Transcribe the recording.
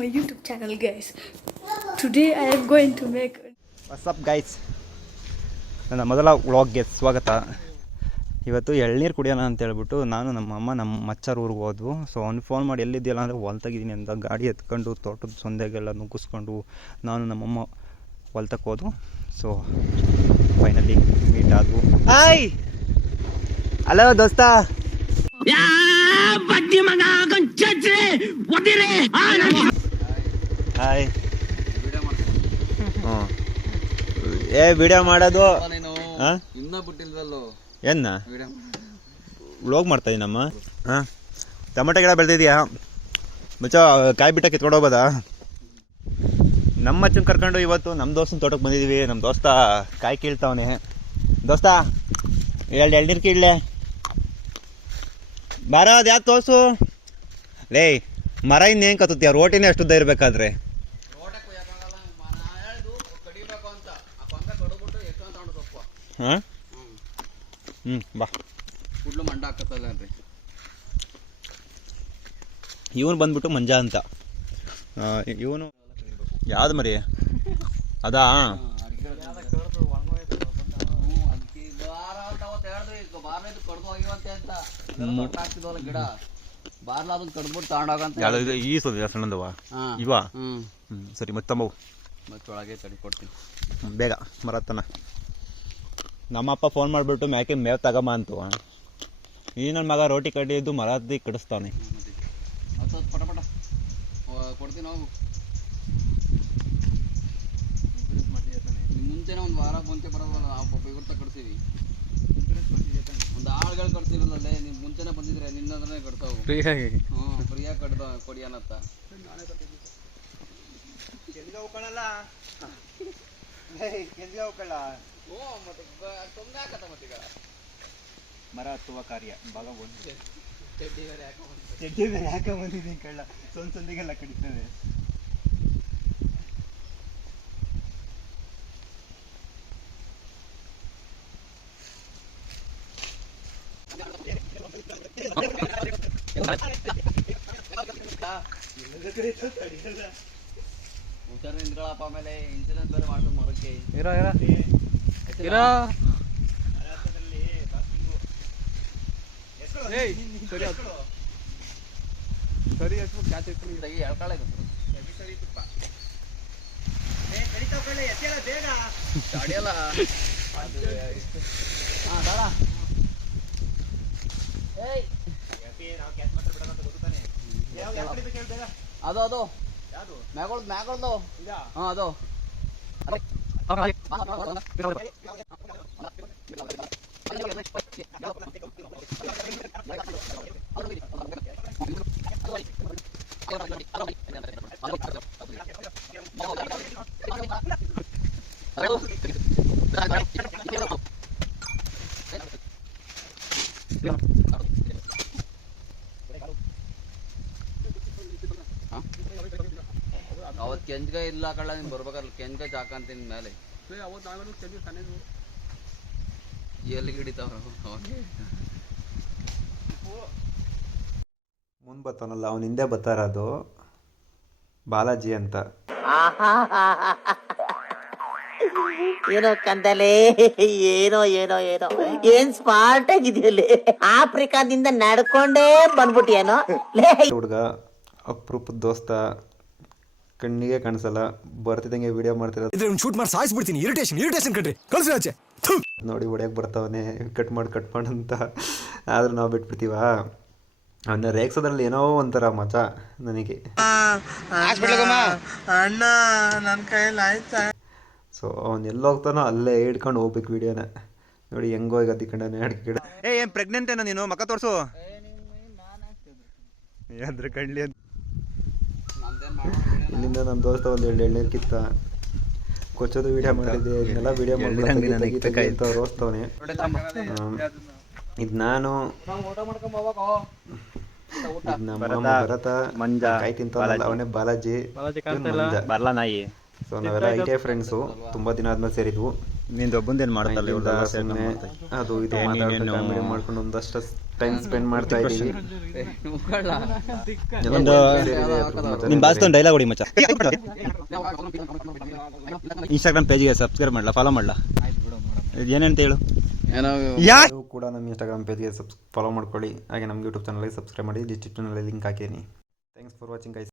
my YouTube channel, guys. Today I am going to make. What's up, guys? ನನ್ನ ಮೊದಲ ವ್ಲಾಗ್ಗೆ ಸ್ವಾಗತ. ಇವತ್ತು ಎಳ್ನೀರು ಕುಡಿಯೋಣ ಅಂತ ಹೇಳ್ಬಿಟ್ಟು ನಾನು ನಮ್ಮ ಅಮ್ಮ ನಮ್ಮ ಮಚ್ಚರ ಊರಿಗೆ ಹೋದ್ವು. ಸೊ ಅವ್ನು ಫೋನ್ ಮಾಡಿ ಎಲ್ಲಿದ್ದೀಯಲ್ಲ ಅಂದರೆ ಹೊಲ್ತಾಗಿದ್ದೀನಿ ಅಂತ ಗಾಡಿ ಎತ್ಕೊಂಡು ತೋಟದ ಸೊಂದೆಗೆಲ್ಲ ನುಗ್ಗಿಸ್ಕೊಂಡು ನಾನು ನಮ್ಮಮ್ಮ ಹೊಲ್ತಕ್ಕೆ ಹೋದ್ವು. ಸೊ ಫೈನಲಿ ಮೀಟ್ ಆದವು. ಹಾಯ್, ಹಲೋ ದೋಸ್ತ. ಹಾಯ್. ಹ್ಞೂ ವಿಡಿಯೋ ಮಾಡೋದು ಏನ ವ್ಲೋಗ್ ಮಾಡ್ತಾಯಿದ್ದೀನಮ್ಮ. ಹಾಂ, ಟೊಮೆಟೊ ಗಿಡ ಬೆಳೆದಿದ್ಯಾ ಮಚ್ಚ? ಕಾಯಿ ಬಿಟ್ಟ ಕಿತ್ಕೊಂಡು ಹೋಗ್ಬೋದಾ? ನಮ್ಮ ಮಚ್ಚನ ಕರ್ಕೊಂಡು ಇವತ್ತು ನಮ್ಮ ದೋಸ್ತನ ತೋಟಕ್ಕೆ ಬಂದಿದ್ದೀವಿ. ನಮ್ಮ ದೋಸ್ತ ಕಾಯಿ ಕೀಳ್ತಾವನೆ. ದೋಸ್ತ ಎಳ್ನೀರು ಕೀಳ್ಲೆ ಬಾರ. ಅದು ಯಾಕೆ ತೋರ್ಸು ಲೇ, ಮರ ಇನ್ನೇನು ಕತ್ತುತ್ತೀಯ? ರೋಟಿನೇ ಅಷ್ಟುದ್ದ ಇರಬೇಕಾದ್ರೆ. ಹಾಂ, ಬಾ. ಕುಡ್ಲು ಮಂಡ ಹಾಕತ್ತಲ್ರಿ. ಇವನು ಬಂದ್ಬಿಟ್ಟು ಮಂಜ ಅಂತ. ಇವನು ಯಾವ್ದು ಮರಿ ಅದಾ? ಗಿಡ ಬಾರ್ಲ ಅದನ್ನ ಕಡ್ಬಿಟ್ಟು ತಗೊಂಡೋಗಂತ ಈ ಸಣ್ಣದವ ಇವ. ಸರಿ, ಮತ್ತಂಬವು ಮತ್ತೊಳಗೆ ತಡಿ ಕೊಡ್ತೀನಿ ಬೇಗ ಮರತ್ತನ. ನಮ್ಮಪ್ಪ ಫೋನ್ ಮಾಡಿಬಿಟ್ಟು ಮ್ಯಾಕೆ ಮೇವು ತಗೊಂಬ ಅಂತು. ಈ ನನ್ನ ಮಗ ರೋಟಿ ಕಡಿದ್ದು ಮರದಿ ಕಡಿಸ್ತಾನೆ. ಪಟ ಪಟ ಕೊಡ್ತೀನಿ. ಹೋಗು, ಮುಂಚೆನೆ ಒಂದು ವಾರ ಮುಂಚೆ ಬರೋದಲ್ಲ, ನಾವು ಪಾಪ ಇವ್ರ ಕಟ್ತೀವಿ. ಒಂದು ಆಳುಗಳು ಕಟ್ತೀವಲ್ಲೇ, ನೀವು ಮುಂಚೆನೆ ಬಂದಿದ್ರೆ ನಿನ್ನದ್ರೆ ಕಟ್ತಾವು. ಫ್ರೀಯಾಗಿ ಕಟ್ದ ಕೊಡಿ ಅನ್ನತ್ತ. ಮರ ಹತ್ತುವ ಕಾರ್ಯ ಭಾಗ ಒಂದು. ಚಡ್ಡಿ ಬೇರೆ ಹಾಕ ಬಂದಿದ್ದೀನಿ ಕಳ್ಳ. ಸಂದಿಗೆಲ್ಲ ಕಡಿತದೆ. ಹುಷಾರು ನಿಂತ್ಕೊಳಪ್ಪ, ಆಮೇಲೆ ಇನ್ಸೂರೆನ್ಸ್ ಬೇರೆ ಮಾಡ್ಬೇಕು ಮರಕ್ಕೆ. ಅದು ಅದು ಮ್ಯಾಗೊಳ್ದು. ಹಾಂ, ಅದು ಅವತ್ತು ಕೆಂಜ್ಗಾಯಿ ಇಲ್ಲ ಕಳ್ಳ. ನೀನು ಬರ್ಬೇಕಲ್ಲ, ಕೆಂಜ್ಗಾಯಿ ಚಾಕಂತೀನಿ ಮೇಲೆ. ಎಲ್ಲಿ ಹಿಡಿತಾವ ಮುಂದೆ ಬರ್ತಾನಲ್ಲ, ಅವನ ಹಿಂದೆ ಬರ್ತಾರದು ಬಾಲಾಜಿ ಅಂತ. ಏನೋ ಕಂದಲೆ, ಏನೋ ಏನೋ ಏನೋ ಏನ್ ಸ್ಮಾರ್ಟ್ ಆಗಿದೆಯಲ್ಲಿ. ಆಫ್ರಿಕಾದಿಂದ ನಡ್ಕೊಂಡೇ ಬಂದ್ಬಿಟ್ಟಿಯೇನೋ ಹುಡುಗ. ಅಪರೂಪದ ದೋಸ್ತ, ಕಣ್ಣಿಗೆ ಕಾಣಿಸಲ್ಲ. ಬರ್ತಿದ್ದಂಗೆ ವಿಡಿಯೋ ಮಾಡ್ತಿರೋದು. ಶೂಟ್ ಮಾಡಿ ಸಾಯಿಸ್ಬಿಡ್ತೀನಿ. ಇರಿಟೇಷನ್ ಕಣ್ರಿ, ಕಳ್ಸಿ ಆಚೆ. ನೋಡಿ ಹೊಡ್ಯಕ್ಕೆ ಬರ್ತಾವನೆ, ಕಟ್ ಮಾಡಿ ಅಂತ. ಆದ್ರೂ ನಾವು ಬಿಟ್ಬಿಡ್ತೀವ. ಅವನ್ನ ರೇಗ್ಸೋದ್ರಲ್ಲಿ ಏನೋ ಒಂಥರ ಮಜಾ ನನಗೆ. ಅಣ್ಣ ನನ್ನ ಕೈಯಲ್ಲಿ ಆಯ್ತಾ? ಸೊ ಅವ್ನು ಎಲ್ಲೋಗ್ತಾನೋ ಅಲ್ಲೇ ಹಿಡ್ಕೊಂಡು ಹೋಗ್ಬೇಕು ವಿಡಿಯೋನ. ನೋಡಿ ಹೆಂಗೋ ಈಗ ತಿಕ್ಕಂಡನೆ ಗಿಡ. ಏನು ಪ್ರೆಗ್ನೆಂಟ್ ಏನೋ ನೀನು? ಮಕ್ಕ ತೋರಿಸು. ಏನಾದ್ರೆ ಕಣ್ಲಿ ಅಂತ. ಇಲ್ಲಿಂದ ನಮ್ಮ ದೋಸ್ತ ಒಂದು ಎಳ್ನೀರು ಕಿತ್ತ ಕೊಚ್ಚೋದು ವಿಡಿಯೋ ಮಾಡಿದ್ದೆ. ಇದನ್ನೆಲ್ಲ ವಿಡಿಯೋ ಮಾಡಿ ರೋಸ್ತವನೆ. ಇದು ನಾನು, ನಮ್ಮ ಭರತ, ಮಂಜ ಕಾಯಿ ತಿಂತ ಅವನೇ ಬಾಲಾಜಿ. ಬರ್ಲ ನಾಯಿ ಸೊ ನಾವೆಲ್ಲ ಐಟೇ ಫ್ರೆಂಡ್ಸು ತುಂಬ ದಿನ ಆದ್ಮೇಲೆ ಸೇರಿದ್ವು. ನಿಂದು ಒಬ್ಬಂದೇನು ಮಾಡ್ತಲ್ಲ ಸುಮ್ಮನೆ ಅದು ಇದು ಕಾಮಿಡಿ ಮಾಡ್ಕೊಂಡು ಒಂದಷ್ಟು ಟೈಮ್ ಸ್ಪೆಂಡ್ ಮಾಡ್ತಾ ಇದ್ದೀವಿ. ಒಂದು ನಿಮ್ಮ ಬಾಸ್ತೊಂದು ಡೈಲಾಗ್ ಹೊಡಿ ಮಚ್ಚ. ಇನ್ಸ್ಟಾಗ್ರಾಮ್ ಪೇಜಿಗೆ ಸಬ್ಸ್ಕ್ರೈಬ್ ಮಾಡಲ್ಲ, ಫಾಲೋ ಮಾಡಲ್ಲ, ಏನೇಂತ ಹೇಳು. ಯಾರು ಕೂಡ ನಮ್ಮ ಇನ್ಸ್ಟಾಗ್ರಾಮ್ ಪೇಜ್ಗೆ ಫಾಲೋ ಮಾಡ್ಕೊಳ್ಳಿ. ಹಾಗೆ ನಮ್ಮ ಯೂಟ್ಯೂಬ್ ಚಾನಲ್ಗೆ ಸಬ್ಸ್ಕ್ರೈಬ್ ಮಾಡಿ. ಡಿಸ್ಕ್ರಿಪ್ಷನಲ್ಲಿ ಲಿಂಕ್ ಹಾಕಿದ್ದೀನಿ. Thanks for watching guys.